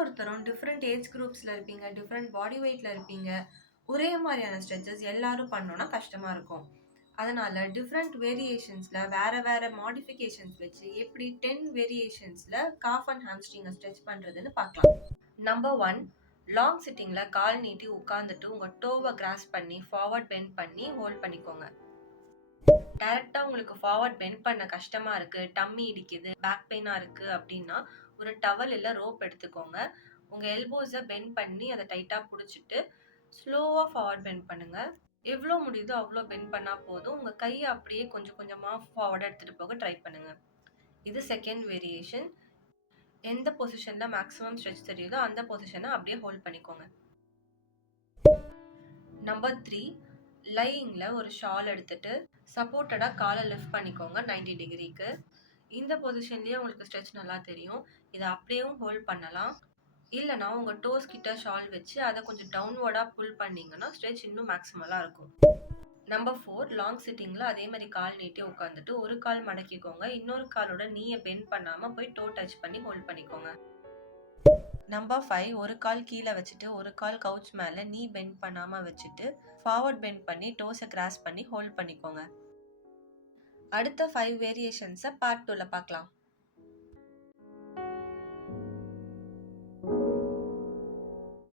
ஒருத்தரும் different age குரூப்ஸ்ல இருப்பீங்க, different பாடி வெயிட்ல இருப்பீங்க. ஒரே மாரியான ஸ்ட்ரெச்சஸ் எல்லாரும் பண்ணோம்னா கஷ்டமா இருக்கும். அதனால டிஃப்ரெண்ட் வேரியேஷன்ஸ்ல வேற வேற மாடிஃபிகேஷன்ஸ் வச்சு எப்படி 10 வேரியேஷன்ஸ்ல காஃப் அண்ட் ஹாம்ஸ்ட்ரிங்க ஸ்ட்ரெச் பண்றதுன்னு பார்க்கலாம். நம்பர் 1, லாங் சிட்டிங்ல கால் நீட்டி உட்கார்ந்துட்டு உங்க டோவை கிராஸ் பண்ணி ஃபார்வர்ட் பெண்ட் பண்ணி ஹோல்ட் பண்ணிக்கோங்க. டைரக்டா உங்களுக்கு ஃபார்வர்ட் பெண்ட் பண்ண கஷ்டமா இருக்கு, டம்மி இடிக்குது, பேக் பெயினா இருக்கு அப்படின்னா ஒரு டவல் இல்ல ரோப் எடுத்துக்கோங்க. உங்க எல்போஸை பெண்ட் பண்ணி அதை டைட்டா பிடிச்சிட்டு ஸ்லோவா ஃபார்வர்ட் பெண்ட் பண்ணுங்க. எவ்வளோ முடியுதோ அவ்வளோ பெண்ட் பண்ணா போதும். உங்க கையை அப்படியே கொஞ்சம் கொஞ்சமா ஃபார்வர்ட் எடுத்துட்டு போக ட்ரை பண்ணுங்க. இது செகண்ட் வேரியேஷன். எந்த பொசிஷன்ல மேக்ஸிமம் ஸ்ட்ரெச் தெரியுதோ அந்த பொசிஷனை அப்படியே ஹோல்ட் பண்ணிக்கோங்க. நம்பர் 3, லையிங்ல ஒரு ஷால் எடுத்துட்டு சப்போர்ட்டடா காலை லிஃப்ட் பண்ணிக்கோங்க 90 டிகிரிக்கு. இந்த பொசிஷன்லயே உங்களுக்கு ஸ்ட்ரெச் நல்லா தெரியும். இதை அப்படியேவும் ஹோல்ட் பண்ணலாம். இல்லைனா உங்க டோஸ் கிட்ட ஷால் வச்சு அதை கொஞ்சம் டவுன்வர்டா புல் பண்ணீங்கன்னா ஸ்ட்ரெச் இன்னும் மேக்ஸிமலா இருக்கும். நம்பர் 4, லாங் சிட்டிங்ல அதே மாதிரி கால் நீட்டி உட்காந்துட்டு ஒரு கால் மடக்கிக்கோங்க. இன்னொரு காலோட நீயை பெண்ட் பண்ணாம போய் டோ டச் பண்ணி ஹோல்ட் பண்ணிக்கோங்க. நம்பர் 5, ஒரு கால் கீழே வச்சுட்டு ஒரு கால் கவுச் மேல நீ பெண்ட் பண்ணாம வச்சுட்டு ஃபார்வர்ட் பெண்ட் பண்ணி டோஸை கிராஸ் பண்ணி ஹோல்ட் பண்ணிக்கோங்க. அடுத்த 5 வேரியேஷன்ஸை பார்ட் 2ல பார்க்கலாம்.